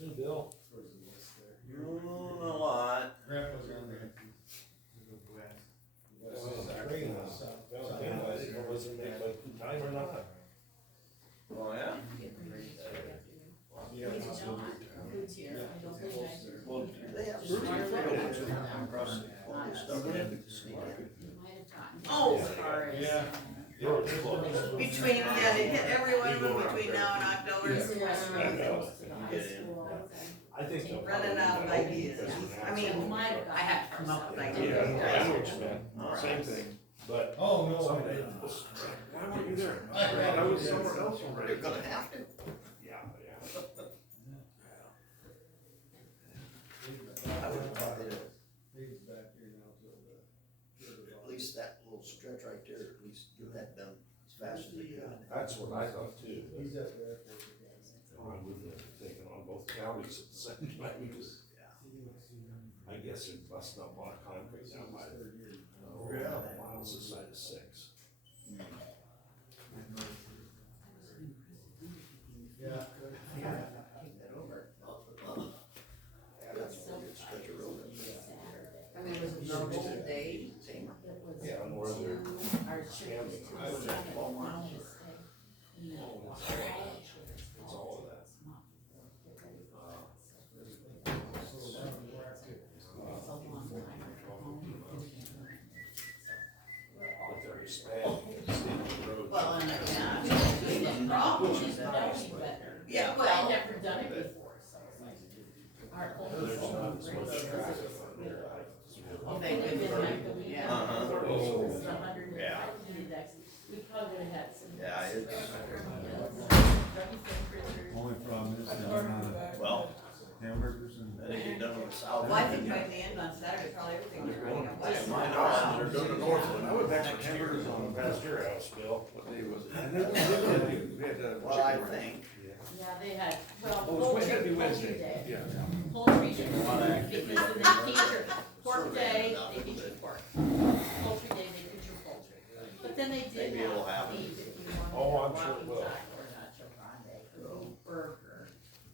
too, Bill? A lot. Grandpa's on there. Was it made by time or not? Oh, yeah? Yeah. Who's here? I don't think I. Well, they have certain programs that come across all this stuff. They have to sneak in. You might have gotten. Oh. As far as, Yeah. Between, yeah, they hit every one of them between now and October. I think they'll Running out of ideas. I mean, I have to come up with Yeah, ideas. I know what you meant, same thing, but Oh, no. somebody, why weren't you there? I was somewhere else already. They're gonna have to. Yeah. I would have thought they'd He's back here now till the. at least that little stretch right there, at least get that done as fast as they could. That's what I thought too. He's at the airport again. I wouldn't have taken on both counties at the same time, because I guess they're busting up a lot of concrete down by miles this side of 6. Yeah. Take that over. Yeah, that's a pretty good stretch of road up there. I mean, was it normal today? Same. Yeah, where they're Our scamming. I was at 12 miles. It's all of that. But they're expanding, extending the road. Well, and yeah, it's a problem. Yeah, I'd well, never done it before, so it's like. Our whole. There's not so much traffic on there. oh, thank goodness. Yeah. Oh. Yeah. We probably would have had some. Yeah, it's, Only problem is they don't have well, hamburgers and. I think they're done with South. Well, I think by the end on Saturday, probably everything was ready. At my house, they're doing the Northland. I went back for hamburgers on past your house, Bill. What day was it? And we had, Well, I chicken, right? think. Yeah, they had, well, Oh, it had to be poultry Wednesday, day. yeah. Poultry day, because then they feature pork day, they feature pork. Poultry day, they feature poultry. But then they did Maybe it'll have happen. beef if you wanted Oh, a I'm sure it walking will. taco or nacho grande, or beef burger.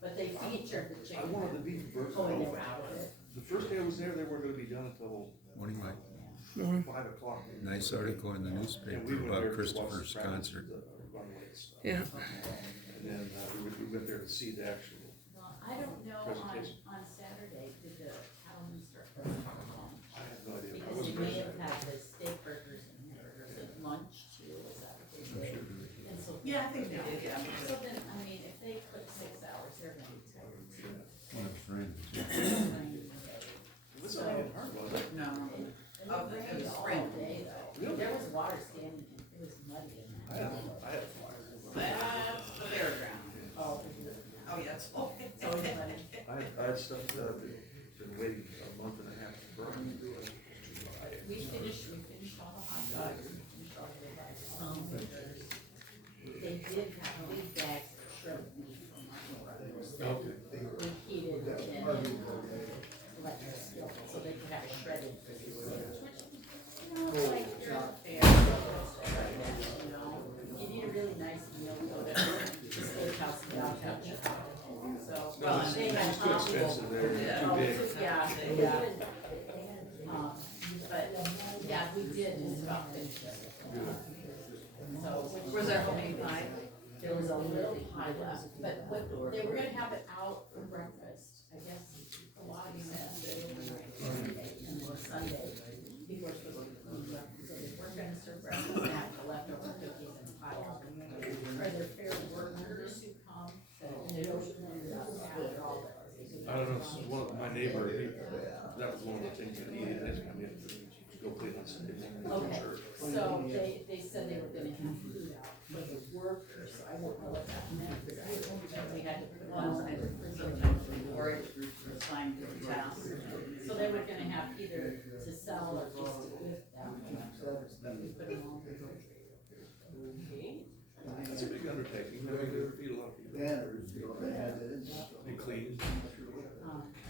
But they featured the I chicken. wanted the beef burger. Oh, and they were out of it. The first day I was there, they weren't gonna be done until Morning, Mike. 5 o'clock. Nice article in the And we newspaper went there about to watch Christopher's the practice concert. of the runway stuff. Yeah. And then, we went there to see the actual, I don't know, Presentation. on Saturday, did the cattlemen start closing for lunch? I have no idea. I Because wasn't they may there. have had the steak burgers and hamburgers at lunch too, is that what they did? And so. Yeah, I think they did, yeah. So then, I mean, if they put 6 hours, they're gonna be tired too. One of his friends. It wasn't even hard, was it? No. And Oh, it it rained was all spring. day though. Really? There was water standing in, it was muddy in I there. had a flyer. That's the fairground. Oh, Oh, yeah, it's full. so it was muddy. I had stuff that I've been waiting a month and a half to burn. We finished all the hot dogs, we finished all the ribeyes, burgers. They did have big bags of shredded meat from Martin Brothers. We heated in electric steel, so they could have a shredded food, which, you know, it's like you're at the fair, you know, you need a really nice meal, go to the steakhouse in downtown Chicago. So, Well, they had It's too expensive there, Yeah. too big. Yeah. But, yeah, we did just about finish it. So, Was there homemade pie? there was a little pie left, but what, they were gonna have it out for breakfast, I guess, a lot of sense, they were gonna and then Sunday, people were supposed to clean up, so they were gonna serve breakfast, and have the leftover cookies and pie. Are there fair workers who come, and they don't after all that? I don't know, this is one of my neighbor, that was one of the things that he did, I mean, to go clean on Sunday morning for Okay, church. so they said they were gonna have food out for the workers, so I won't know what that meant, but we had to put Well, on. and sometimes the forage groups were assigned to the town. So they were gonna have either to sell or just to give them, but we put them on the refrigerator. That's a big undertaking, I mean, there feed a lot of people. They clean.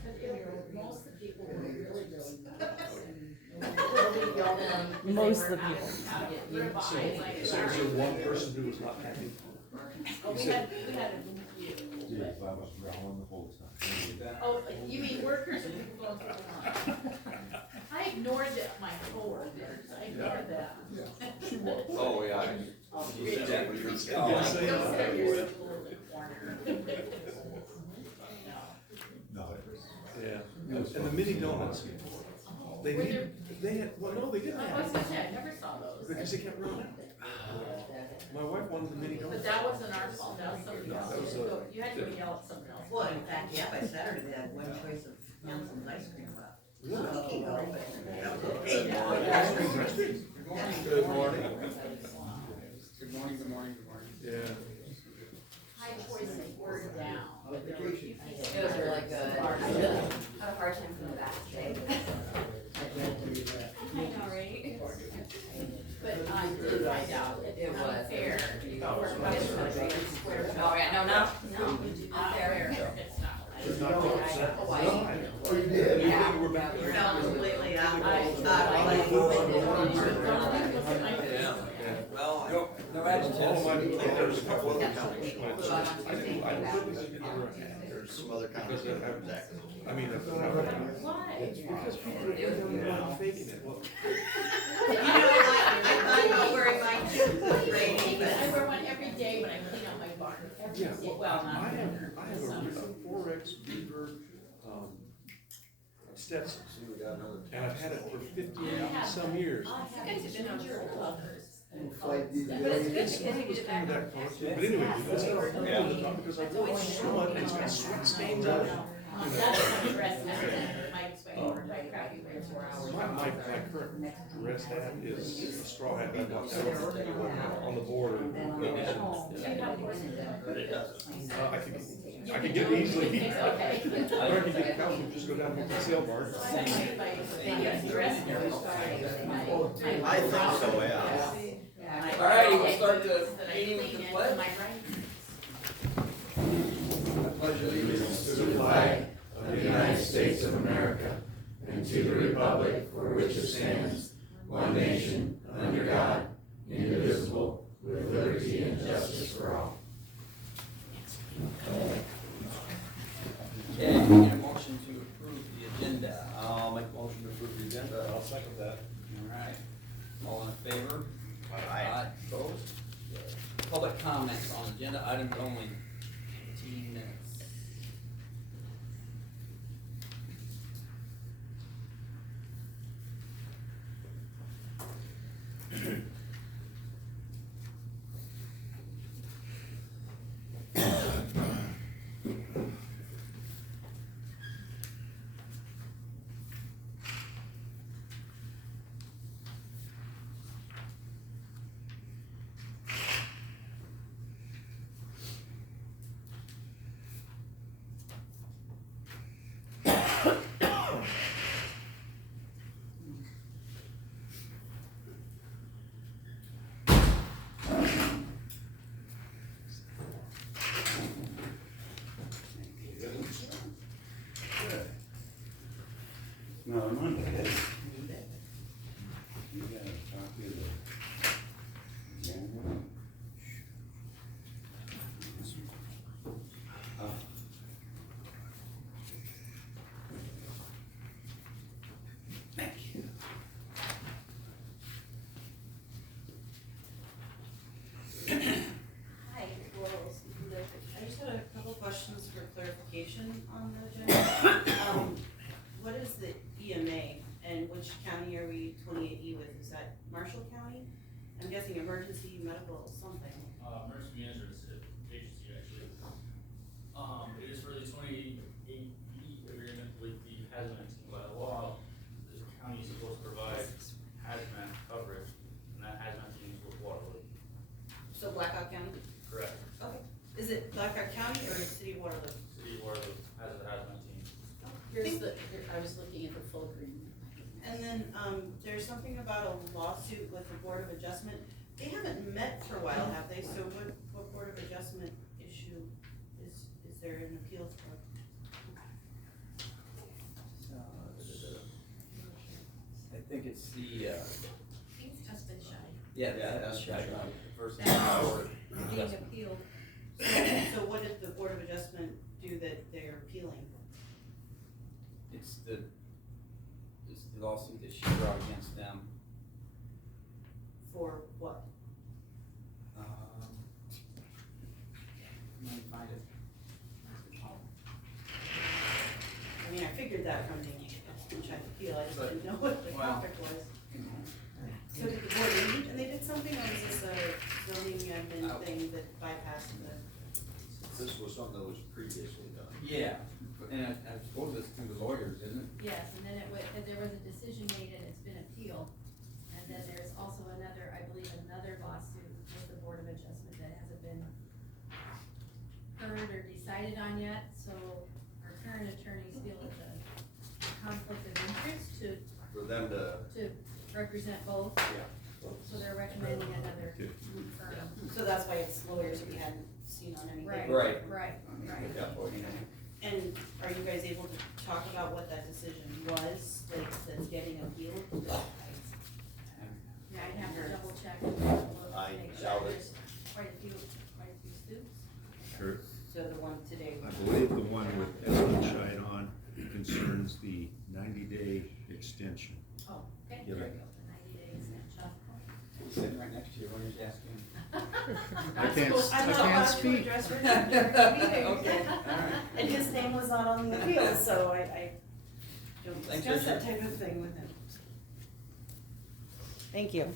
But most of the people were really nice and nobody yelled at them. Most of the How to get nearby, like, So is there one person who was not happy? Oh, we had a few, Gee, but, if I was growling the whole time. oh, you mean workers or people going through the line? I ignored my coworkers, I ignored that. Oh, yeah. Oh, You really? said that when you were in Go school. sit over your stool in the corner. No. No. Yeah, and the mini donuts, they Were need, there- they had, well, no, they didn't I was have, gonna say, I never saw those. because they kept running out. My wife wanted the mini But donuts. that wasn't our fault, that was somebody else. That was, You had to go yell at someone else. Well, in fact, yeah, by Saturday, they had one choice of Hanson's ice cream left. Cookie dough, but that was okay. Ice cream, ice cream. Good morning. Good morning, good morning, good morning. Yeah. High choice is word down. It was really good. I had a hard time from the back today. I know, right? But I did find out It it's was. unfair. Oh, yeah, no, no, We do not wear it, it's not. It's not I- upset. Hawaii. Oh, you did? Yeah. We're back. Fell completely out. Yeah. Well, Oh, my, there's a couple other counties, but I couldn't get the rest. there's some other Because counties. I have, Exactly. I mean, Why? it's because people are faking it, well. You know, I thought about wearing mine too, Brady, I but wear one every day when I clean out my barn. Every Yeah, day. Well, not I winter. have a 4X Beaver, Stetson, and I've had it for 50-some years. I have ginger clovers. Fight these But it's good days. because you get it back. That color. But anyway, it's got a hole in the top because I wore it so much, and it's got sweat stains on it. That's my dress hat, Mike's way over by crappy for 4 hours. My current dress hat is a straw hat that I bought out on the border. I could get it easily. It's okay. Or I could get counsel, just go down to the sale bar. I think so, yeah. Alrighty, we'll start the meeting with the pledge. Pledge allegiance to the flag of the United States of America and to the republic for which it stands, one nation, under God, indivisible, with liberty and justice for all. Okay, we need a motion to approve the agenda. I'll make a motion to approve the agenda. I'll second that. Alright, all in favor? Aye. Opposed? Public comments on agenda items only. 15 minutes. No, Monday. You got a copy of the. January? Thank you. Hi, I just had a couple questions for clarification on the agenda. What is the EMA and which county are we 28E with? Is that Marshall County? I'm guessing emergency medical something. Emergency management agency, actually. It is for the 28E agreement with the HAZMAT team. By law, the county is supposed to provide HAZMAT coverage, and that HAZMAT team is with Waterloo. So Blackhawk County? Correct. Okay. Is it Blackhawk County or is it City of Waterloo? City of Waterloo has a HAZMAT team. Here's the, I was looking at the full agreement. And then, there's something about a lawsuit with the Board of Adjustment. They haven't met for a while, have they? So what Board of Adjustment issue is there an appeal for? I think it's the, He's just been shy. yeah, that's right. Versus Howard. being appealed. So what did the Board of Adjustment do that they're appealing? It's the lawsuit that she brought against them. For what? Let me find it. I mean, I figured that from the trying to appeal, I just didn't know what the Well- topic was. So did the board meet and they did something, or was this a zoning admin thing that bypassed the? This was something that was previously done. Yeah, and I suppose it's through the lawyers, isn't it? Yes, and then there was a decision made and it's been appealed. And then there's also another, I believe, another lawsuit with the Board of Adjustment that hasn't been heard or decided on yet, so our current attorneys feel it's a conflict of interest to For them to, represent both, yeah. so they're recommending another firm. So that's why it's lawyers that we hadn't seen on anything. Right. Right. And are you guys able to talk about what that decision was, that's getting appealed? Yeah, I'd have to double check and look I to make doubt sure it. there's quite a few suits. Sure. So the one today. I believe the one with Essenshine on concerns the 90-day extension. Oh, okay, Yeah. there we go, the 90 days extension. He's sitting right next to you when you're asking. I'm not allowed to address her during the meeting. Okay, all right. And his name was not on the appeal, so I don't Thanks, discuss that Richard. type of thing with him. Thank you.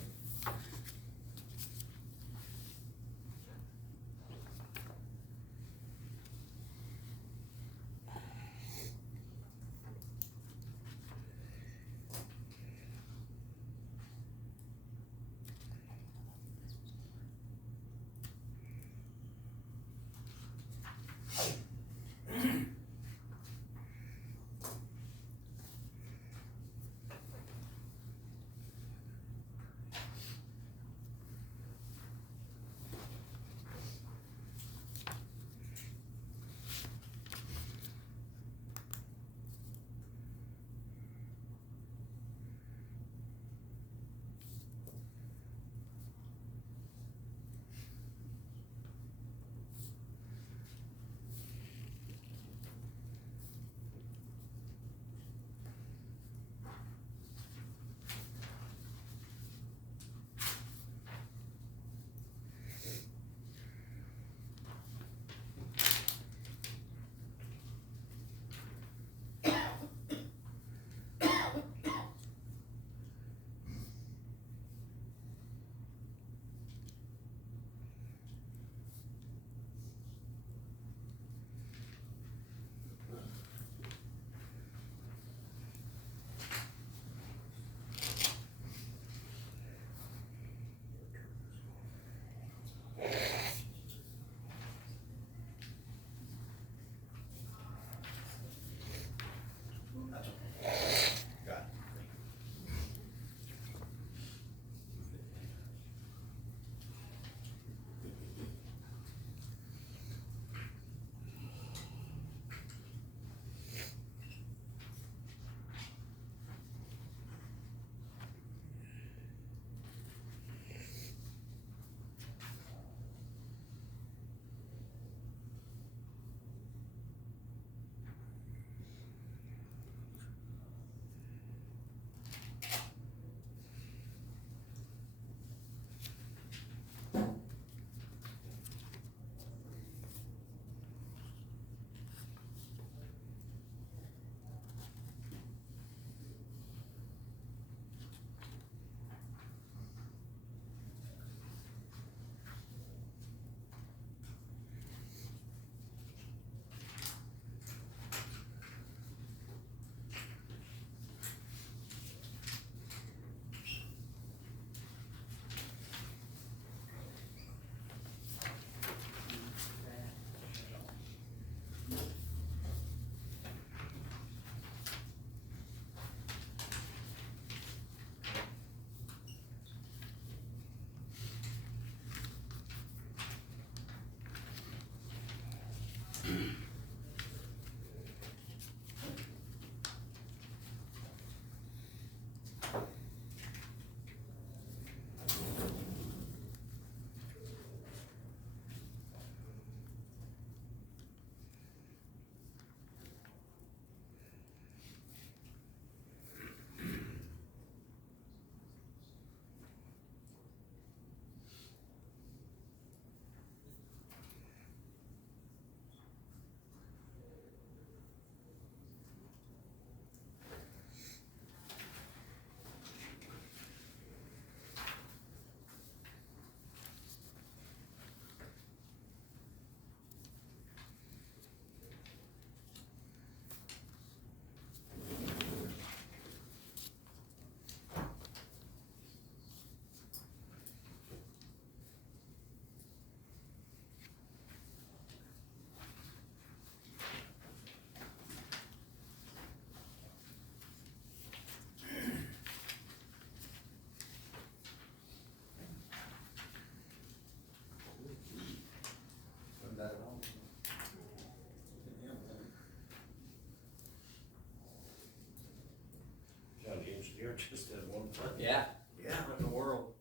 mayor just had one time. Yeah, Yeah. what in the world?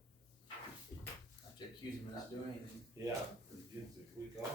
I have to accuse him of not doing anything. Yeah, he gets a week off.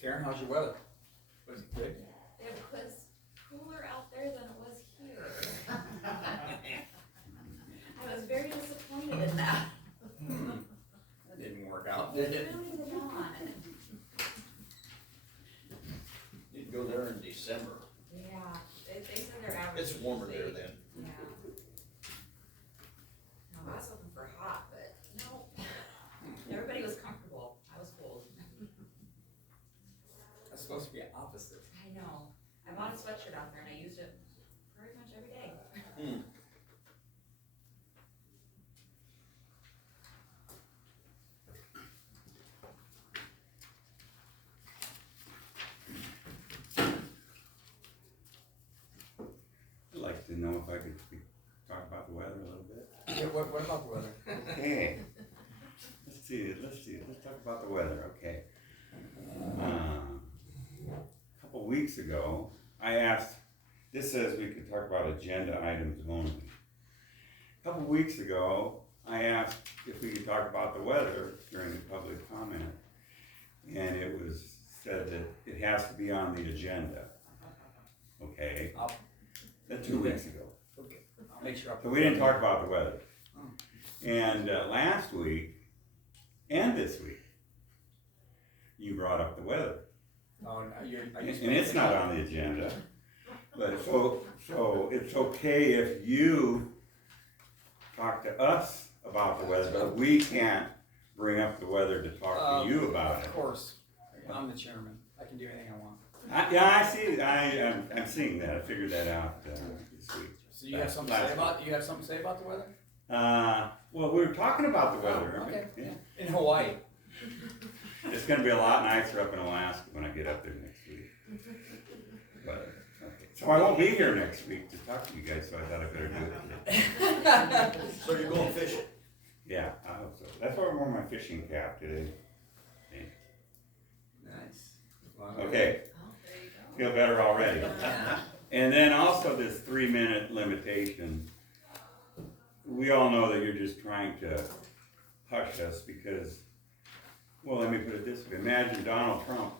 Karen, how's your weather? Was it good? It was cooler out there than it was here. I was very disappointed in that. That didn't work out, did it? Really did not. You'd go there in December. Yeah, they said they're average. It's warmer there then. Yeah. No, I was hoping for hot, but no. Everybody was comfortable. I was cold. That's supposed to be opposite. I know. I bought a sweatshirt out there and I used it pretty much every day. I'd like to know if I could talk about the weather a little bit. Yeah, what about the weather? Okay. Let's talk about the weather, okay. A couple weeks ago, I asked, this says we could talk about agenda items only. A couple weeks ago, I asked if we could talk about the weather during the public comment. And it was said that it has to be on the agenda. Okay? That's 2 weeks ago. Okay, I'll make sure. So we didn't talk about the weather. And last week, and this week, you brought up the weather. Oh, no, And it's not on the agenda. But so it's okay if you talk to us about the weather, but we can't bring up the weather to talk to you about it. Of course, I'm the chairman. I can do anything I want. Yeah, I see. I'm seeing that. I figured that out this week. So you have something to say about, the weather? Well, we were talking about the weather. Oh, okay. Yeah. In Hawaii. It's going to be a lot nicer up in Alaska when I get up there next week. But okay. So I won't be here next week to talk to you guys. So I thought I better do it. So you're going fishing? Yeah, I hope so. That's why I wore my fishing cap today. Nice. Okay. Oh, there you go. Feel better already. And then also this 3-minute limitation. We all know that you're just trying to hush us because, well, let me put it this way. Imagine Donald Trump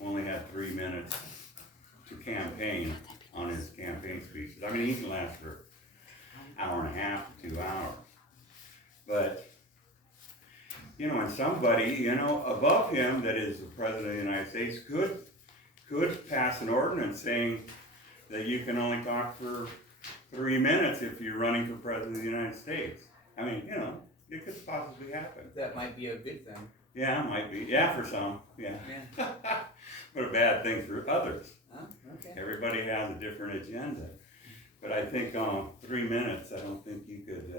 only had 3 minutes to campaign on his campaign speeches. I mean, he can last for an hour and a half to 2 hours. But, and somebody, above him that is the President of the United States could pass an ordinance saying that you can only talk for 3 minutes if you're running for President of the United States. I mean, it could possibly happen. That might be a good thing. Yeah, it might be. Yeah, for some. Yeah. But a bad thing for others. Huh? Okay. Everybody has a different agenda. But I think 3 minutes, I don't think you could,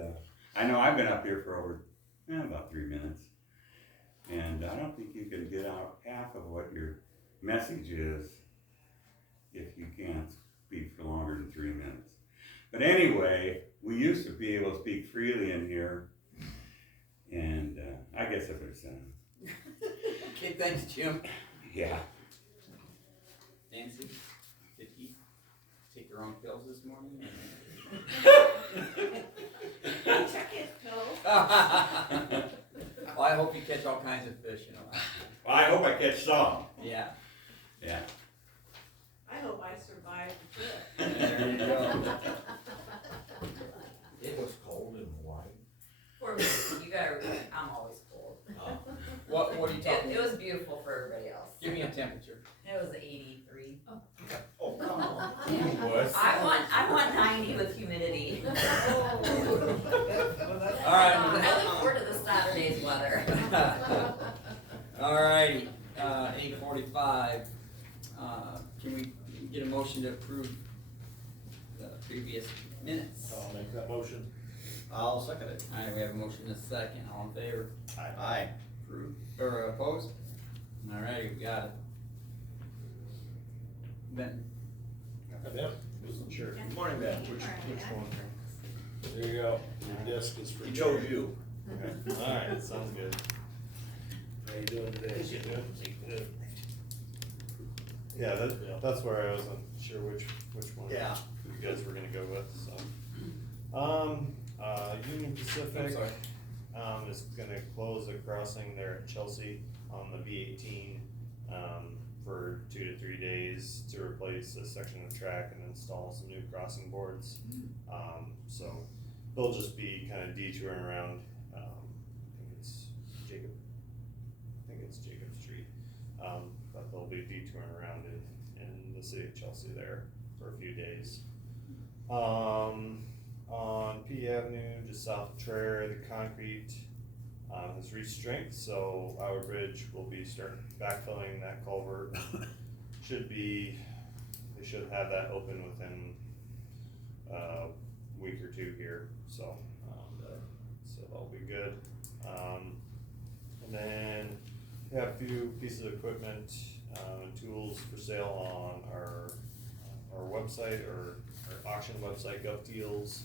I know I've been up here for over, about 3 minutes. And I don't think you could get out half of what you're message is if you can't speak for longer than 3 minutes. But anyway, we used to be able to speak freely in here, and I guess I better send him. Okay, thanks, Jim. Yeah. Nancy, did he take the wrong pills this morning? Check his pills. Well, I hope you catch all kinds of fish, you know. I hope I catch some. Yeah. Yeah. I hope I survived the trip. There you go. It was cold in Hawaii. For me, you gotta, I'm always cold. What are you talking It about? was beautiful for everybody else. Give me a temperature. It was 83. Oh, come on. I want 90 with humidity. All I look forward to this Saturday's weather. Alrighty, 8:45. Can we get a motion to approve the previous minutes? I'll make that motion. I'll second it. Alright, we have a motion and a second. All in favor? Aye. Approved, or opposed? Alrighty, we got it. Ben, Yep, wasn't sure. Good morning, Ben. Which one? There you go. Your desk is for. He chose you. Alright, sounds good. How you doing today? Good. Yeah, that's where I wasn't sure which one Yeah. you guys were gonna go with, so. Union Pacific, I'm sorry. is gonna close a crossing there at Chelsea on the V18, for 2 to 3 days to replace a section of track and install some new crossing boards. So they'll just be kind of detouring around, I think it's Jacob Street. But they'll be detouring around in the city of Chelsea there for a few days. On P Avenue, just south of Traer, the concrete has reached strength, so our bridge will be starting backfilling that culvert. They should have that open within a week or two here, so that'll be good. And then we have a few pieces of equipment and tools for sale on our website or our auction website, GovDeals,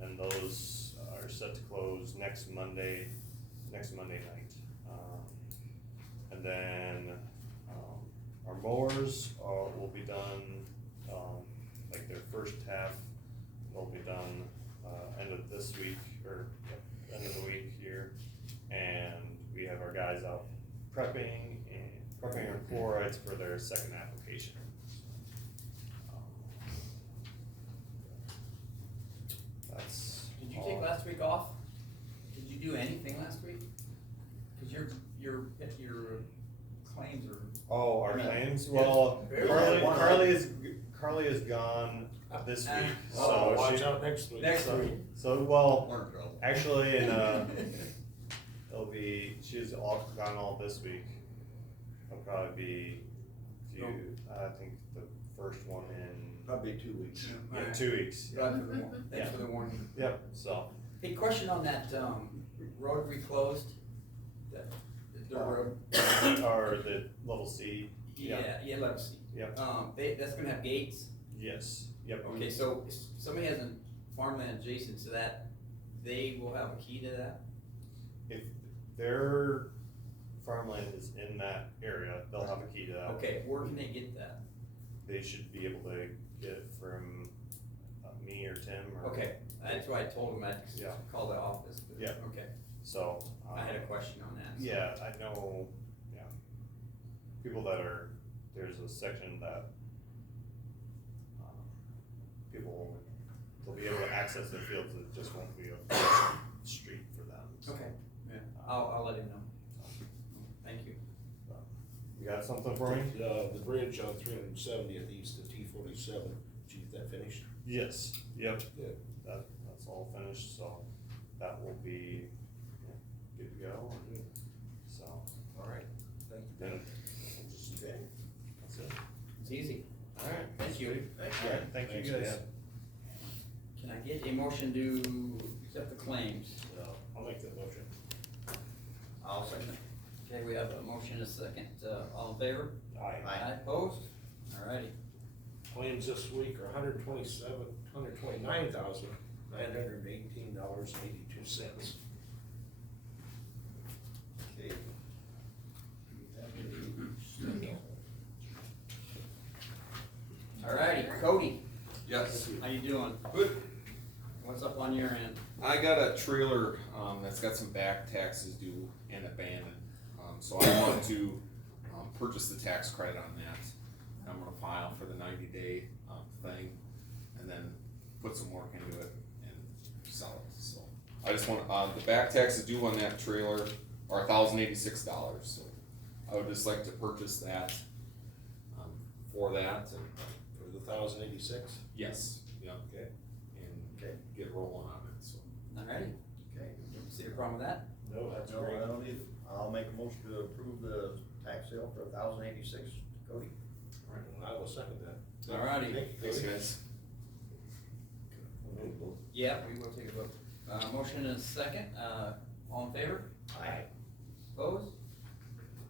and those are set to close next Monday night. And then our mowers will be done, like their first half will be done end of this week, or end of the week here. And we have our guys out prepping our chlorides for their second application. That's Did you all. take last week off? Did you do anything last week? Cause your claims are. Oh, our Yeah. claims, well, Carly is gone this week, so Watch she, out next week. Next week. so, well, We're in trouble. actually, she's gone all this week. It'll probably be I think the first one in, Probably 2 weeks. yeah, 2 weeks. Thanks for the warning. Yep, so, Hey, question on that, road we closed? That, the road, or the level C, yeah, let's see. Yep. That's gonna have gates? yes, yep. Okay, so if somebody has a farmland adjacent to that, they will have a key to that? If their farmland is in that area, they'll have a key to that. Okay, where can they get that? They should be able to get it from me or Tim or. Okay, that's why I told them I'd Yeah. call the office. but- Yeah. Okay, So. I had a question on that. so- Yeah, I know, yeah. People there's a section that, they'll be able to access the fields, it just won't be a street for them. So, Okay, yeah, I'll let him know. Thank you. You got something for me? The bridge on 370th east of T47, did you get that finished? Yes, yep. Good. That's all finished, so that will be good to go. So, Alright, thank you, then, Ben. we'll just, that's it. It's easy. Alright. Thank you. All right, thank you Thanks, guys. Dan. Can I get a motion to accept the claims? I'll make that motion. I'll second it. Okay, we have a motion and a second, all in favor? Aye. Aye, opposed? Alrighty, Claims this week are $129,918.82. Okay. alrighty, Cody, Yes, how you doing? good. What's up on your end? I got a trailer, that's got some back taxes due and abandoned. So I want to, purchase the tax credit on that. I'm gonna file for the 90-day, thing, and then put some work into it and sell it, so. I just want, the back taxes due on that trailer are $1,086, so I would just like to purchase that, for that, and, For the 1,086? yes, yeah, Okay. and Okay. get rolling on it, so. Alrighty, Okay. see a problem with that? No, that's No, great. I don't need, I'll make a motion to approve the tax sale for 1,086, Cody. All right, well, I will second that. Alrighty. Thanks, guys. Yeah, we will take a vote. Motion and a second, all in favor? Aye. Opposed?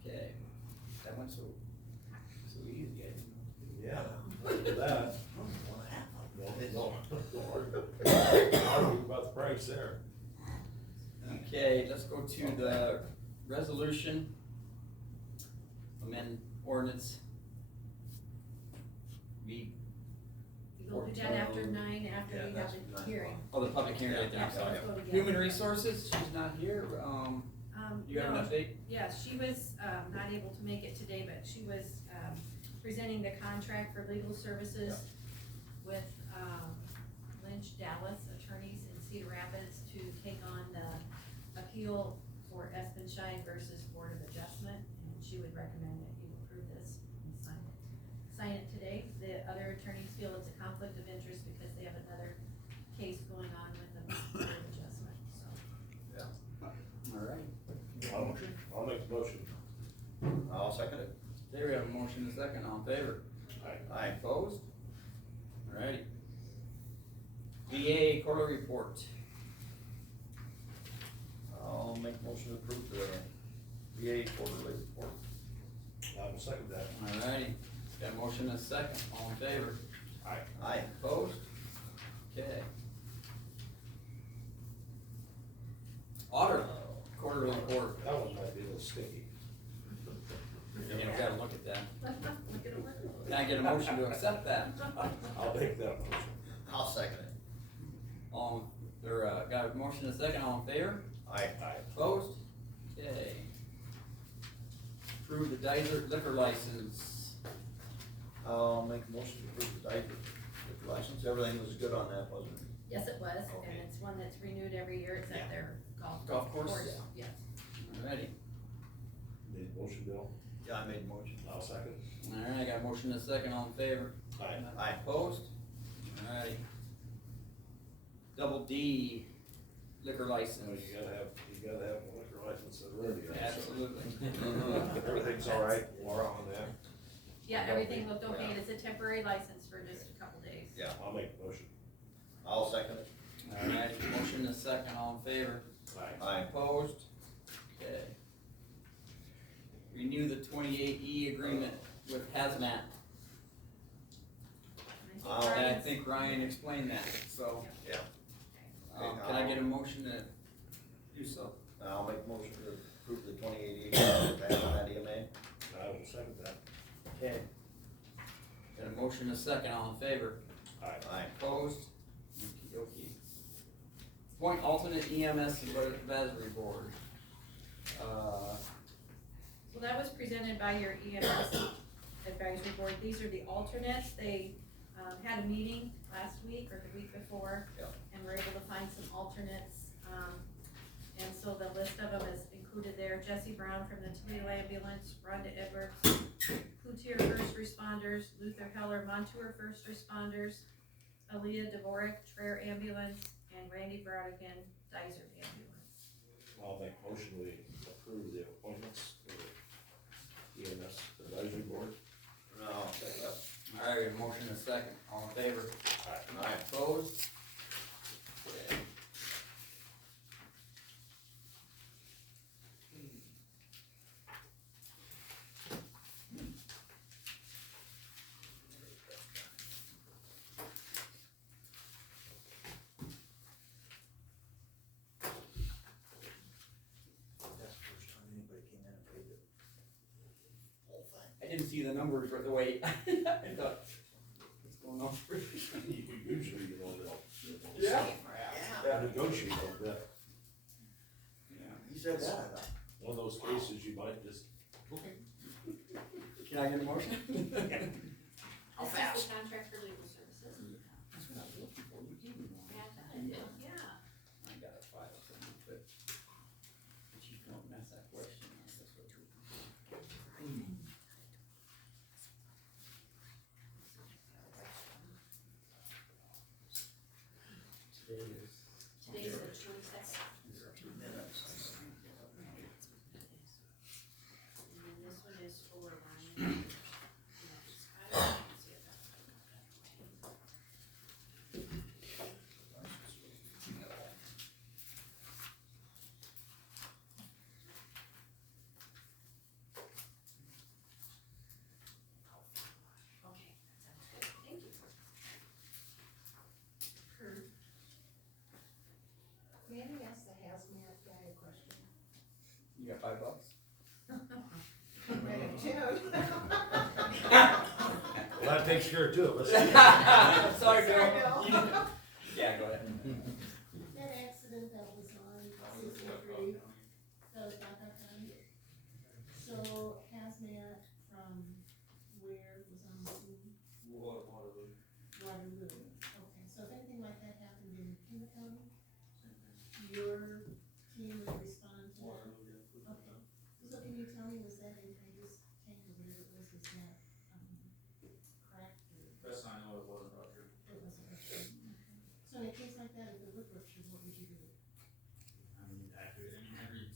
Okay, that went so easy, I didn't know. Yeah, look at that. One and a half. No, don't argue about the price there. Okay, let's go to the resolution. Amend ordinance. You go do that after 9, after Yeah, you that's have the 9 hearing. Oh, the public hearing right there, I'm Yeah, sorry. let's go together. Human resources, she's not here, you have an No, update? yes, she was, not able to make it today, but she was, presenting the contract for legal services with, Lynch Dallas Attorneys in Cedar Rapids to take on the appeal for Espenshine versus Board of Adjustment, and she would recommend that you approve this and sign it today. The other attorneys feel it's a conflict of interest because they have another case going on with the Board of Adjustment, so. Alright, I'll make the motion. I'll second it. there we have a motion and a second, all in favor? Aye. Opposed? Alrighty. VA quarterly report. I'll make a motion to approve the VA quarterly report. I will second that. Alrighty, got a motion and a second, all in favor? Aye. Opposed? Okay. Auditor, quarterly report. That one might be a little sticky. Yeah, we gotta look at that. Look at it work. Can I get a motion to accept that? I'll make that motion. I'll second it. All, got a motion and a second, all in favor? Aye. Opposed? Okay. Approve the Dizer liquor license. I'll make a motion to approve the diaper license. Everything was good on that, wasn't it? Yes, it was, and Okay. it's one that's renewed every year, it's Yeah. at their Golf course? Yes. Alrighty. Made the motion, Bill. Yeah, I made a motion. I'll second. Alright, got a motion and a second, all in favor? Aye. Opposed? Alrighty. Double D liquor So license. you gotta have a liquor license already. right? Absolutely. Everything's all right, Laura, on that? Yeah, everything looked okay, and it's a temporary license for just a couple days. Yeah. I'll make the motion. I'll second it. Alright, motion and a second, all in favor? Aye. Opposed? Okay. Renew the 28E agreement with HAZMAT. And I think Ryan explained that, so. Yeah. Can I get a motion to do so? I'll make a motion to approve the 2080 that EMA. I will second that. Okay. Got a motion and a second, all in favor? Aye. Opposed? Okey-dokey. Appoint alternate EMS advisory board. So that was presented by your EMS advisory board, these are the alternates, they, had a meeting last week or the week before. Yep. And were able to find some alternates, and so the list of them is included there, Jesse Brown from the Toledo Ambulance, Rhonda Edwards, Cloutier First Responders, Luther Heller, Montour First Responders, Aaliyah Dvorak, Traer Ambulance, and Randy Brodigan, Dizer Ambulance. I'll make a motion, we approve the appointments for the EMS advisory board. No, I'll second that. Alright, a motion and a second, all in favor? Aye. Opposed? Okay. didn't see the numbers right away. I thought, what's going on? Usually you know that. Yeah. Yeah, negotiate a little bit. Yeah. You said that, I thought. One of those cases you might just, okay. Can I get a motion? How This fast? is the contract for legal services. That's what I was looking for, you gave me one. Yeah. I got a file somewhere, but you don't ask that question, that's what you're looking for. Today's the 22nd. And then this one is for Ryan. I don't see it. Okay, that sounds good, thank you. May I ask the HAZMAT guy a question? You got $5? Well, that takes care of two of us. Sorry, Bill. Bill. Yeah, go ahead. That accident that was on 63, that was Baca County. So HAZMAT from where was on the scene? Waterloo. Waterloo. Okay, so if anything like that happened in Kinder County, your team would respond to that? Okay, so can you tell me, was that in Tiger's tank or whatever it was that, cracked or? Best I know, it wasn't ruptured. It wasn't ruptured, okay. So in a case like that, if it was ruptured, what would you do? Every hazmat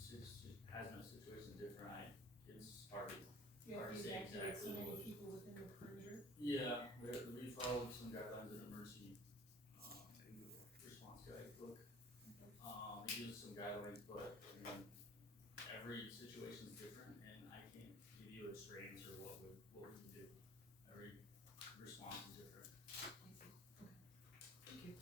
situation is different, it's hard to. Do you have Hard to to say evacuate so exactly many what- people within the perimeter? Yeah, we followed some guidelines in emergency, response guidebook. It gives us some guidelines, but, I mean, every situation is different, and I can't give you a straight answer what we would do. Every response is different. Thank you.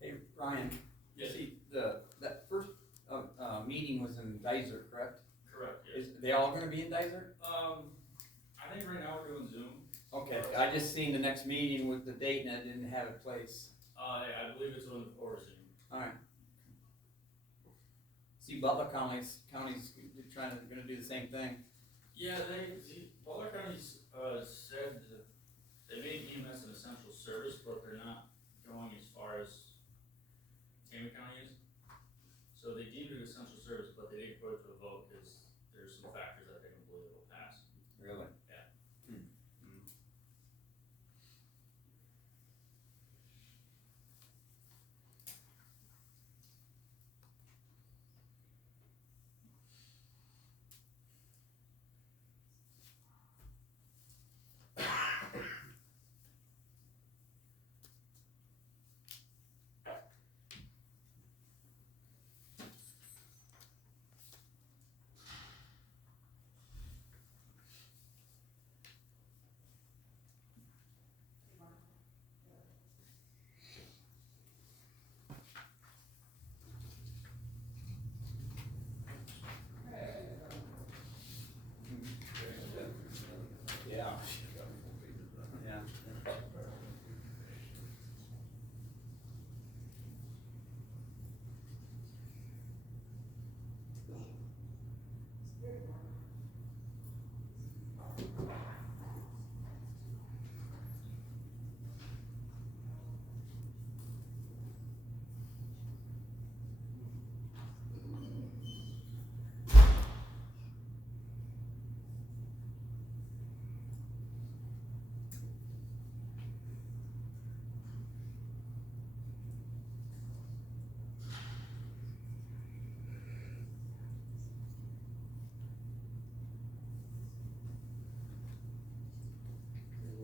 Hey, Ryan. Yes. See, that first, meeting was in Dizer, correct? Correct, yes. Is they all gonna be in Dizer? I think right now we're doing Zoom. Okay, I just seen the next meeting with the date and I didn't have it placed. I believe it's on or Zoom. Alright. See, Butler county's gonna do the same thing. Yeah, Butler County's, said that they made EMS an essential service, but they're not going as far as Tama County is. So they deemed it essential service, but they didn't put it to a vote, cause there's some factors that they don't believe will pass. Really? Yeah.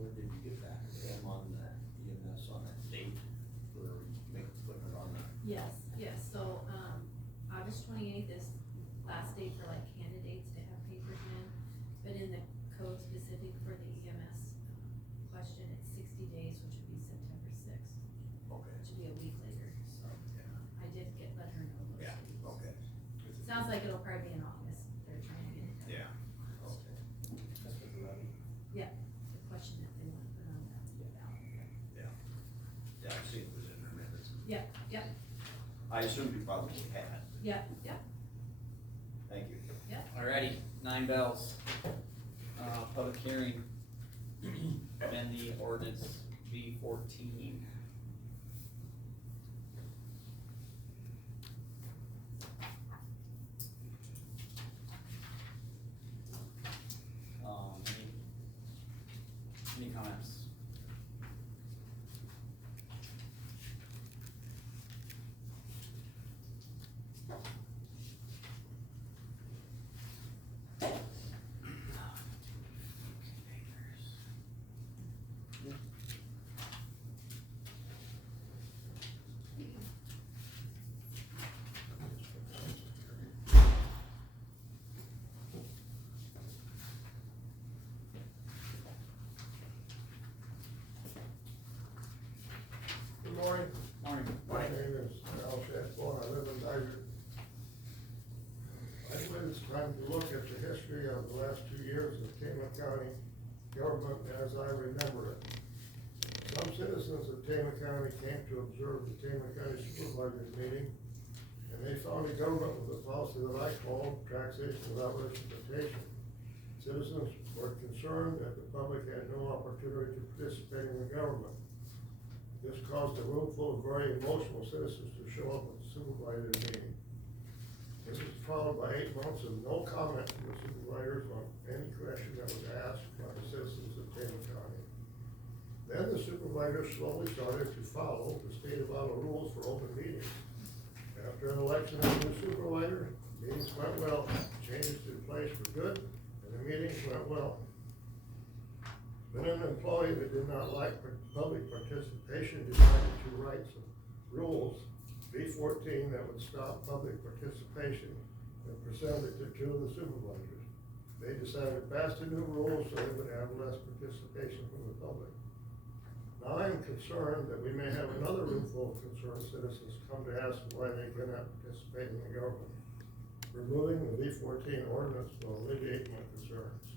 When did you get back to them on the EMS on that date for putting it on the? Yes, so, August 28th is last day for like candidates to have papers in, but in the code specific for the EMS question, it's 60 days, which would be September 6th, Okay. which would be a week later, so. I did let her know those Yeah, dates. okay. Sounds like it'll probably be in August, they're trying to get it done. Yeah. Okay. Yeah, the question that they want to put on the ballot. Yeah, I see it was in the minutes. Yep, I assumed you probably had. yep. Thank you. Alrighty, 9 bells. Public hearing, amend the ordinance V.14. Any comments? Good morning. Morning. My name is Al Shasbone, I live in Dyer. I believe it's time to look at the history of the last 2 years of Tama County government as I remember it. Some citizens of Tama County came to observe the Tama County Supervisors Meeting, and they found the government with a policy that I called taxation without representation. Citizens were concerned that the public had no opportunity to participate in the government. This caused a room full of very emotional citizens to show up at the supervisor meeting. This was followed by 8 months of no comment from the supervisors on any question that was asked by the citizens of Tama County. Then the supervisors slowly started to follow the state of Auditor rules for open meetings. After an election of a new supervisor, meetings went well, changes took place for good, and the meetings went well. When an employee that did not like public participation decided to write some rules, V.14, that would stop public participation, and presented it to 2 of the supervisors. They decided to pass the new rules so they would have less participation from the public. Now I'm concerned that we may have another room full of concerned citizens come to ask why they cannot participate in the government. Removing the V.14 ordinance will alleviate my concerns.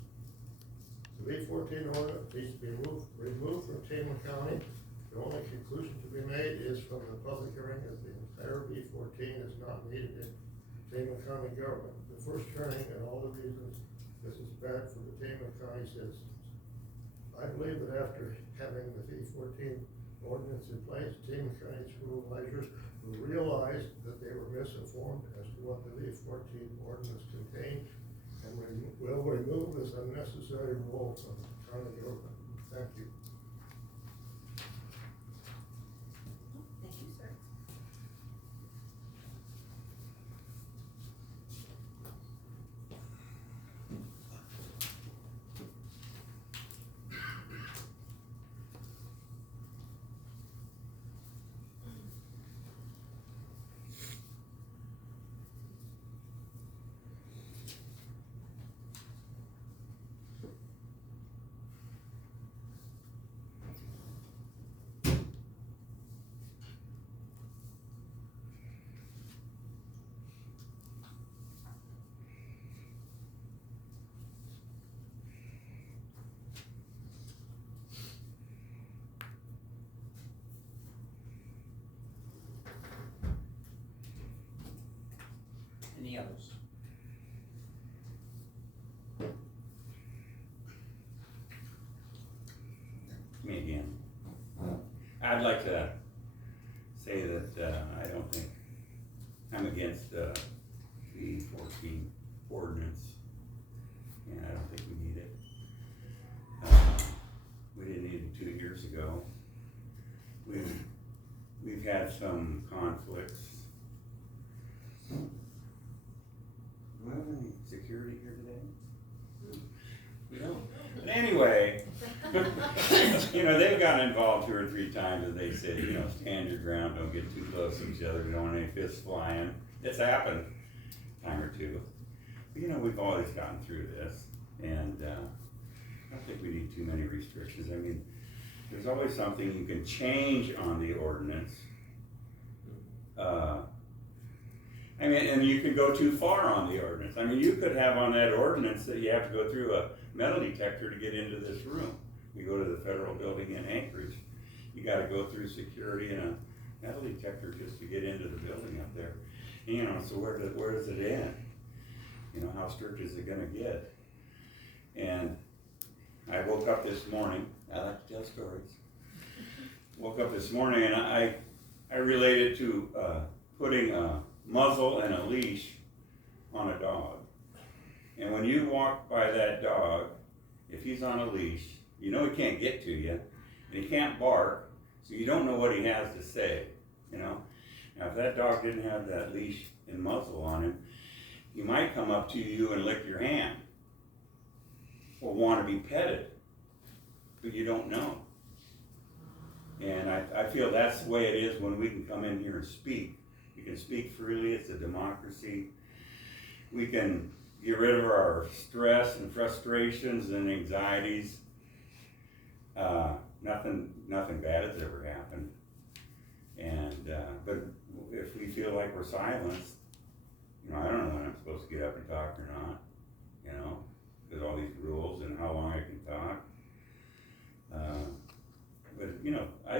The V.14 ordinance needs to be removed from Tama County. The only conclusion to be made is from the public hearing that the entire V.14 is not needed in Tama County government. The first hearing and all the reasons this is bad for the Tama County citizens. I believe that after having the V.14 ordinance in place, Tama County supervisors will realize that they were misinformed as to what the V.14 ordinance contained, and will remove this unnecessary rule from the county government. Thank you. Thank you, sir. Any others? I'd like to say that, I don't think, I'm against, V.14 ordinance, and I don't think we need it. We didn't need it 2 years ago. We've had some conflicts. Do we have any security here today? We don't. But anyway, you know, they've gotten involved 2 or 3 times and they said, you know, stand your ground, don't get too close to each other, we don't want any fists flying. It's happened a time or 2. But, you know, we've always gotten through this, and I don't think we need too many restrictions. I mean, there's always something you can change on the ordinance. I mean, and you can go too far on the ordinance. I mean, you could have on that ordinance that you have to go through a metal detector to get into this room. You go to the federal building in Anchorage, you gotta go through security and a metal detector just to get into the building up there. And, you know, so where does it end? You know, how strict is it gonna get? And I woke up this morning, I like to tell stories. Woke up this morning and I related to putting a muzzle and a leash on a dog. And when you walk by that dog, if he's on a leash, you know he can't get to you, and he can't bark, so you don't know what he has to say, you know? Now if that dog didn't have that leash and muzzle on him, he might come up to you and lick your hand, or want to be petted, but you don't know. And I feel that's the way it is when we can come in here and speak. We can speak freely, it's a democracy. We can get rid of our stress and frustrations and anxieties. Nothing bad has ever happened. And, but if we feel like we're silenced, you know, I don't know when I'm supposed to get up and talk or not, you know, there's all these rules and how long I can talk. But, you know, I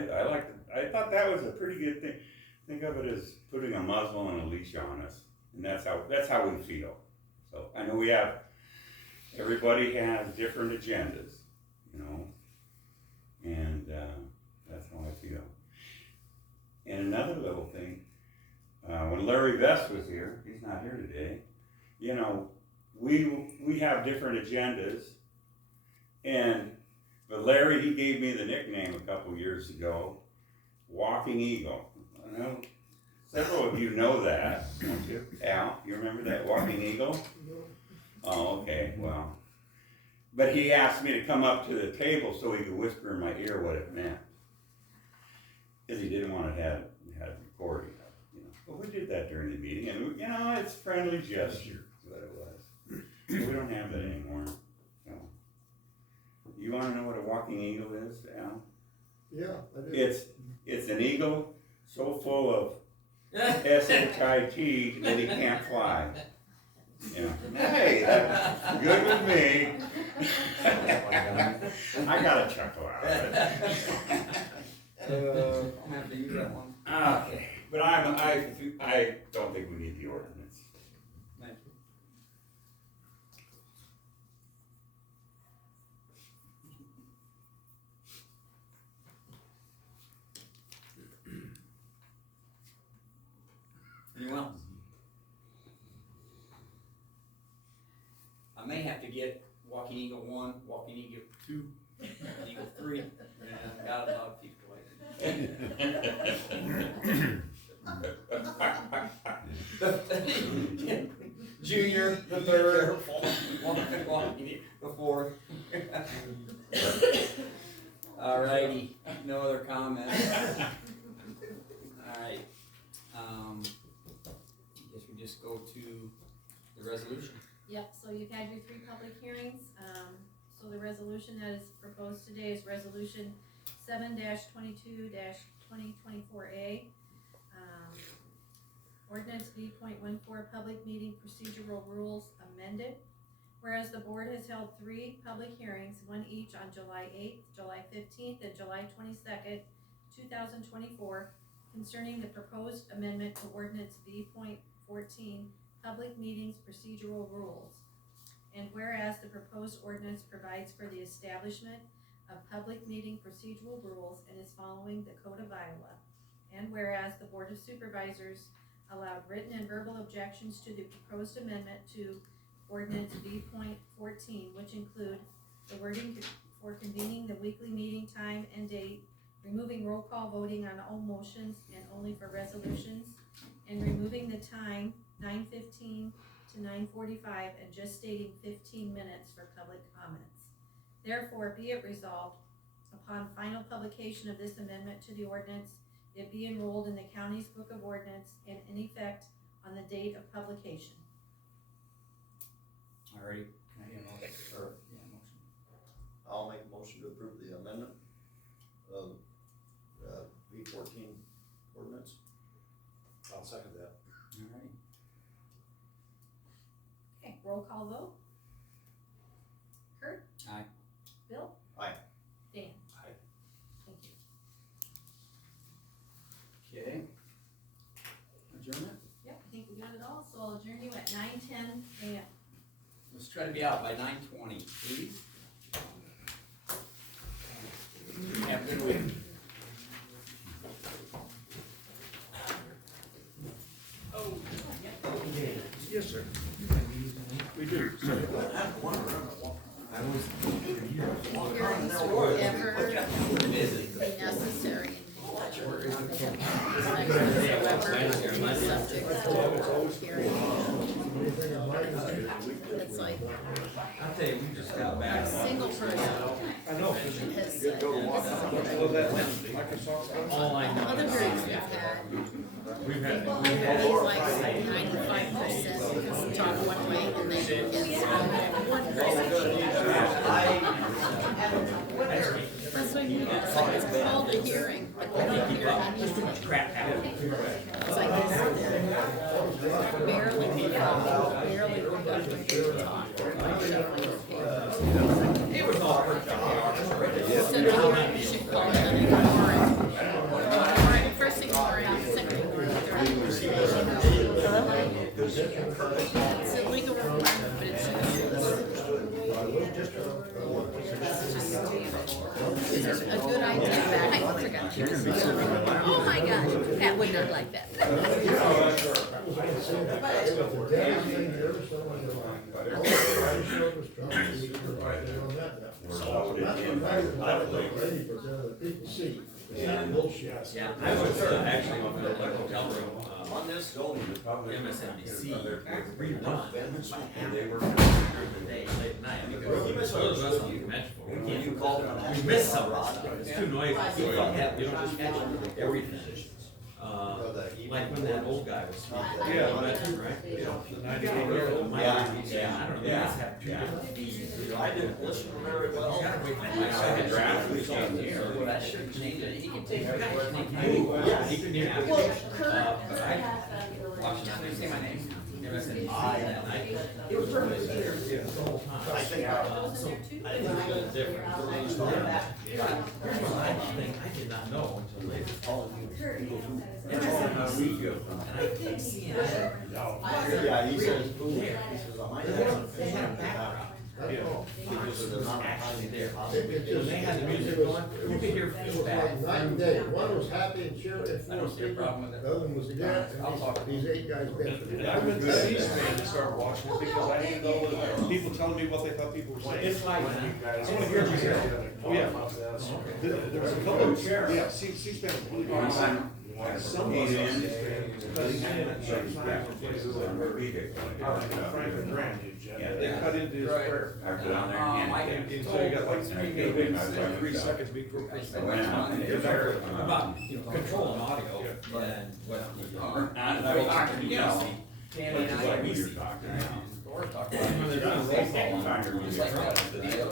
thought that was a pretty good thing. Think of it as putting a muzzle and a leash on us, and that's how we feel. So I know everybody has different agendas, you know, and that's how I feel. And another little thing, when Larry Vest was here, he's not here today, you know, we have different agendas, but Larry, he gave me the nickname a couple years ago, Walking Eagle. I know several of you know that, don't you? Al, you remember that, Walking Eagle? Oh, okay, well. But he asked me to come up to the table so he could whisper in my ear what it meant. Because he didn't want to have it recorded, you know. But we did that during the meeting, and you know, it's friendly gesture, is what it was. But we don't have that anymore. So. You want to know what a walking eagle is, Al? Yeah, I do. It's an eagle so full of S-H-I-T that he can't fly. Yeah. Hey, that's good with me. I got a chuckle out of it. I'll have to use that one. Okay, but I don't think we need the ordinance. Thank you. Anyone else? I may have to get Walking Eagle 1, Walking Eagle 2, Eagle 3. Yeah, got a lot of people like Junior, the third, the fourth. Alrighty, no other comments. Alright, guess we just go to the resolution. Yep, so you've had your 3 public hearings. So the resolution that is proposed today is resolution 7-22-2024A. Ordinance V.14 Public Meeting Procedural Rules amended. Whereas the board has held 3 public hearings, one each on July 8th, July 15th, and July 22nd, 2024, concerning the proposed amendment to Ordinance V.14 Public Meetings Procedural Rules. And whereas the proposed ordinance provides for the establishment of public meeting procedural rules and is following the Code of Iowa. And whereas the Board of Supervisors allowed written and verbal objections to the proposed amendment to Ordinance V.14, which include the wording for convening the weekly meeting time and date, removing roll call voting on all motions and only for resolutions, and removing the time 9:15 to 9:45 and just stating 15 minutes for public comments. Therefore, be it resolved, upon final publication of this amendment to the ordinance, it be enrolled in the county's book of ordinance and in effect on the date of publication. Alrighty, can I get a motion? Motion. I'll make a motion to approve the amendment of, V.14 ordinance. I'll second that. Alright. Okay, roll call vote. Kurt? Aye. Bill? Aye. Dan? Aye. Thank you. Okay. Adjournment? Yep, I think we got it all, so I'll adjourn you at 9:10 a.m. Let's try to be out by 9:20, please. Have a good week. Yes, sir. We do. Ever be necessary. It's like I'll tell you, we just got back. a single person I know. has said, this is Well, that Microsoft stuff. All I know. other groups we've had, We've we've had like 95% talk one way and then it's one person. That's what it's called a hearing, but we don't hear any Crap happened. It's like this, barely productive talk. It was all worked out. So now you should call it an ignoring. Or first ignoring, second ignoring, third ignoring. It's a legal requirement, but it's it's a good idea. I forgot. Oh my gosh, Pat would not like that. Yeah, I was actually on the hotel room, on this MSNBC, redone, and they were during the day, late at night, because those of us on the convention floor, we missed some of it, it's too noisy, you don't just catch everything. Like when that old guy was speaking. Yeah. Right? 98 years old. Yeah, I don't know, they must have two different feeds. I didn't listen very well. You gotta wait for the second draft. Well, that should change it. He can take it. Yeah, he can hear. Well, Kurt, Watching that, they say my name. That night. It was perfect. The whole time. So, I think it was different. Here's one thing I did not know until later. And I said, how do we go? And I think Yeah, he says, ooh, he says, I might have some they had a fish background. because of the amount of time Actually there. It When they had the music going, you could hear It fish was back. like night and day. One was happy and cheery and I full don't of see a people. problem with it. The other one was dead, I'll talk. and these 8 guys bitching. I've been to the East Man to start watching it because I didn't know that people telling me what they thought people were saying. It's like, I want to hear what you say. Oh, yeah. There was a couple of, yeah, C-SPAN was really good. Some of us, Franklin Grant, they cut into his prayer. And so you got like 3 seconds before. about, controlling audio, and what You know, Tammy and I, we see. Or talk about. When they're doing roll call, Just like that video.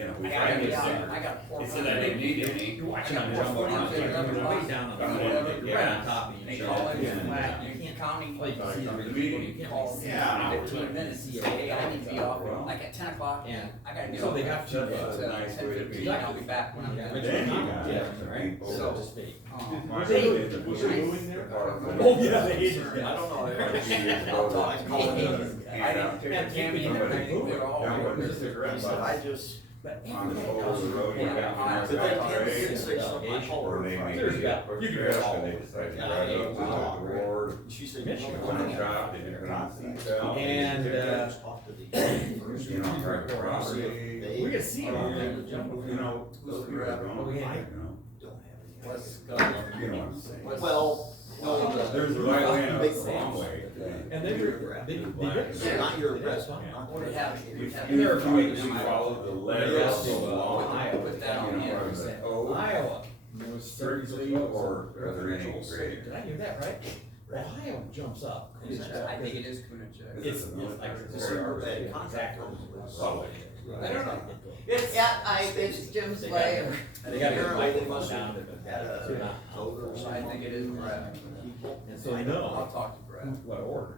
I had, I got 400. They said I didn't need any. you're watching on jumbo, way down on the floor, you're right on top of They each call other. it flat, you can't call me. Like, you see the You can call me Yeah. 15 minutes, say, hey, I need to be off, like at 10 o'clock, Yeah. I gotta be So off. they got you, That's a nice way to be. 10:15, I'll be back when I'm Yeah. done. Then you got Yeah, right, people. so to speak. Was it moving there? Oh, yeah, they did. I don't know. I'll talk. I didn't, Tammy and everything, they're all. But I just, But on the everything whole else. road, you got Yeah. But they marked can't grade, get six on my or they make There's it got- quick you can trash, get all- and they decide to Yeah, drive hey, up to wow. the ward. She said. Michigan. One shop, they just run seatbelt. And, You know, private property. we could see them, You know, those people are going, we you had- know, What's you know what I'm saying. Well, no, There's a right way and a wrong way. And they were, they did. not your restaurant. Or they have, If have. you follow the letter Yes. of the law, Iowa, put that on you know, here. whether it's code, Iowa. There was strictly, or whether any grade. Did I hear that right? Ohio jumps up. I think it is Kunachuk. It's like. Exactly. I don't know. It's Jim's way. They gotta get Apparently they Michael must down have to had a voter or I something. think it is Brett. And so they know I'll talk to Brett. what order.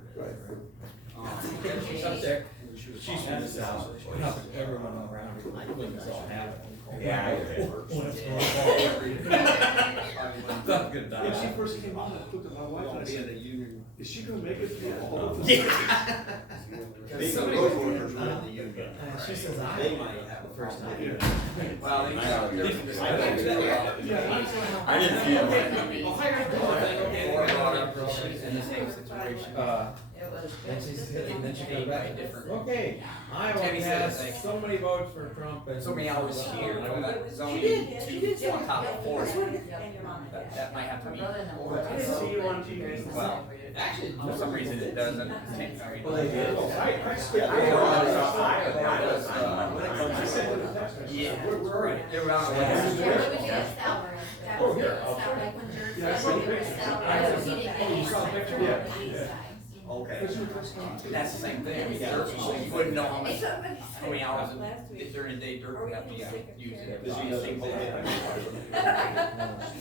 She's up there. She's from the south. Everyone around her, when this all happened. Yeah. Not good When she die. first came on, I looked at my wife and I said, is she gonna make it through all of this? Yeah. Maybe Somebody- road workers were in the union. She says I. They might have the first time. Well, they. I didn't see it. Or brought up that she's in the same situation. It was. Then she comes back. Okay, Iowa Tammy said passed it's like- so many votes for Trump and. So many hours here, like that zoning to on top of four. That might have to be. I didn't see you on TV. Well, actually, for some reason it doesn't. Well, they did. Yeah, they were on. Oh, here, I'll try. Yeah, I saw the picture. Okay. That's the same thing. You wouldn't know how many hours during the day dirt would have to be used. Does he know they both have?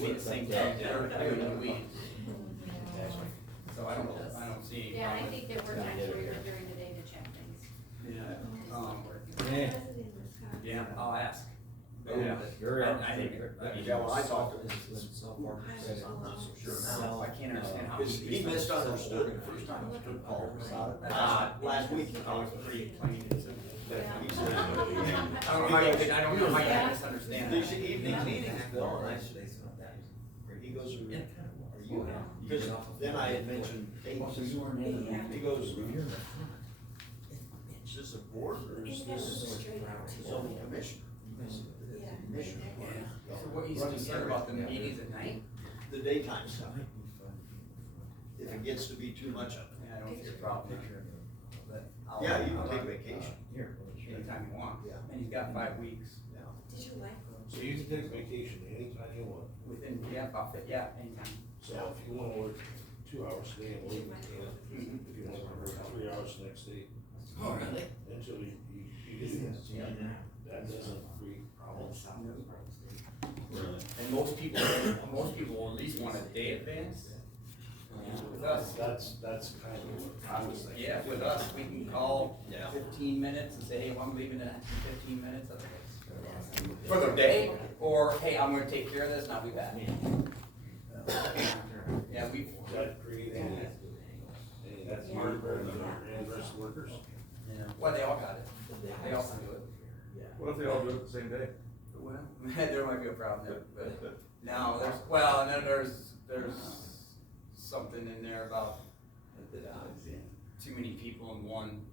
Be the same thing, dirt, doing the weeds. So I don't see any Yeah, I problem. think there were times where you're during the day to check things. Yeah, yeah, I'll ask. Yeah, you're out. I think. Yeah, when I talked to him, I'm not so sure now. So I can't understand how. Because he misunderstood it the first time he stood called about it. Last week, I was pretty plain and simple. he said. I don't know how you could, I don't know how you could misunderstand These that. evening meetings, Bill, and I said, he goes, are you? Because then I had mentioned dates. He goes, is this a board or is this zoning commission? Commission. So what he's concerned about the meetings at night? The daytime stuff. If it gets to be too much of it. Yeah, I don't see a problem. But I'll- Yeah, you can take vacation. Anytime you want. Yeah. And he's got 5 weeks. So you can take vacation anytime you want. Within, anytime. So if you wanna work 2 hours today and leave, you can. If you wanna work 3 hours the next day. Oh, really? Until you do. That doesn't create problems. And most people will at least want a day advance. With us, That's kind of what I was thinking. yeah, with us, we can call Yeah. 15 minutes and say, hey, well, I'm leaving in 15 minutes. For the day, or, hey, I'm gonna take care of this and I'll be back. Yeah, we, Does that create any that's heartburn on our interest workers? well, they all got it. They all can do it. What if they all do it the same day? Well, there might be a problem there, but no, and then there's something in there about too many people in one,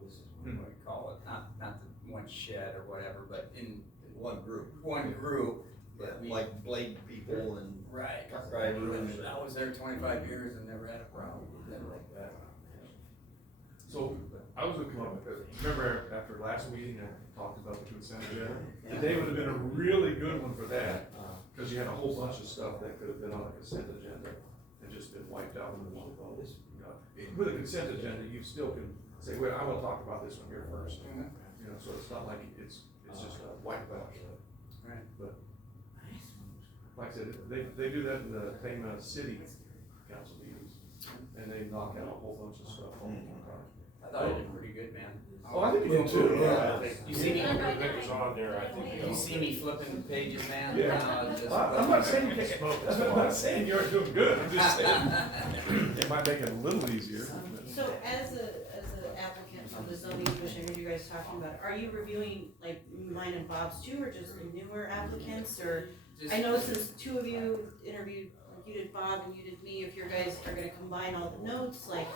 what do you call it, not the one shed or whatever, but in One group. but we- Like blade people and. Right. Truck drivers. And I was there 25 years and never had a problem, never like that. So, I was looking up, remember after last meeting, I talked about the consent agenda? Today would have been a really good one for that, cause you had a whole bunch of stuff that could have been on the consent agenda and just been wiped out in the one vote. With a consent agenda, you still can say, wait, I wanna talk about this one here first. You know, so it's not like it's just wiped out. Right. But, like I said, they do that in the Tama City Council meetings, and they knock out a whole bunch of stuff all the time. I thought I did pretty good, man. Oh, I think you did too, yeah. I think You see me, everything is on there, I think. you see me flipping pages, man? Yeah. Just- I'm not saying you can't, I'm not saying you're doing good, I'm just saying, it might make it a little easier. So as an applicant, for the zoning commission, I heard you guys talking about, it. Are you reviewing like mine and Bob's too, or just the newer applicants, or? Just- I know since two of you interviewed, like you did Bob and you did me, if your guys are gonna combine all the notes, like,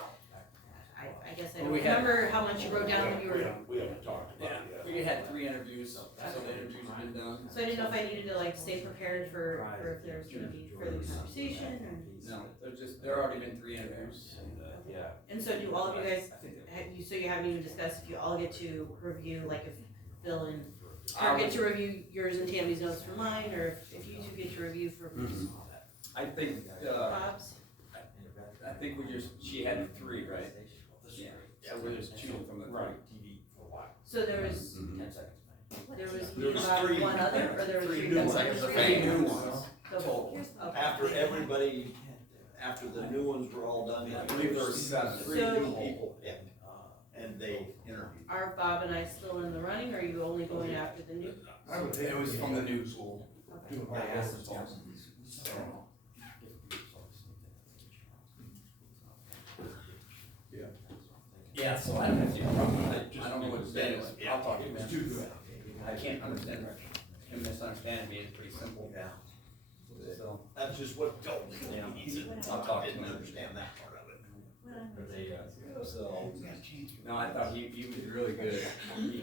I guess I don't We had- remember how much you wrote down when you were, We haven't talked about it yet. We had 3 interviews, so the interviews have been done. so I didn't know if I needed to like stay prepared for if there was gonna be further conversation, or? No, there already been 3 interviews. Yeah. And so do all of you guys, so you haven't even discussed if you all get to review, like if Bill and, or get to review yours and Tammy's notes for mine, or if you two get to review for I think, Bob's? I think she had 3, right? Yeah, so we're just choosing from the 3. So there was me There and was Bob, 3 one other, or there was 3 three new new ones. ones? 3 new ones. Total. Okay. After everybody, after the new ones were all done, I believe there were 3 So- new people, and they interviewed. Are Bob and I still in the running, or are you only going after the new? It was from the new pool. Okay. I asked them. Yeah, so I don't have any problem, I don't know what to say, I'll talk to him. I can't understand him misunderstanding me, it's pretty simple. Yeah. So, That's just what told me. Yeah. I'll talk to him and understand that part of it. So, no, I thought he was really good.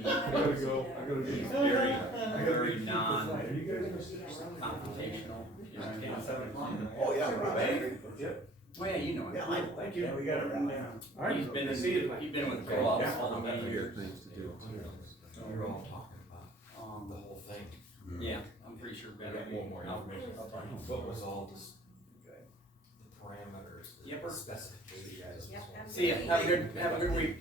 I gotta go, I gotta He's go. very non-confrontational, you know what I mean? oh, yeah, right. Well, yeah, you know him. Yeah, I know. Thank you. We got it written down. He's been with co-ops for many years. You're all talking about the whole thing. Yeah, I'm pretty sure. I got more information. What was all this, the parameters, Yep. the specifications? Yep, See ya, have a good week.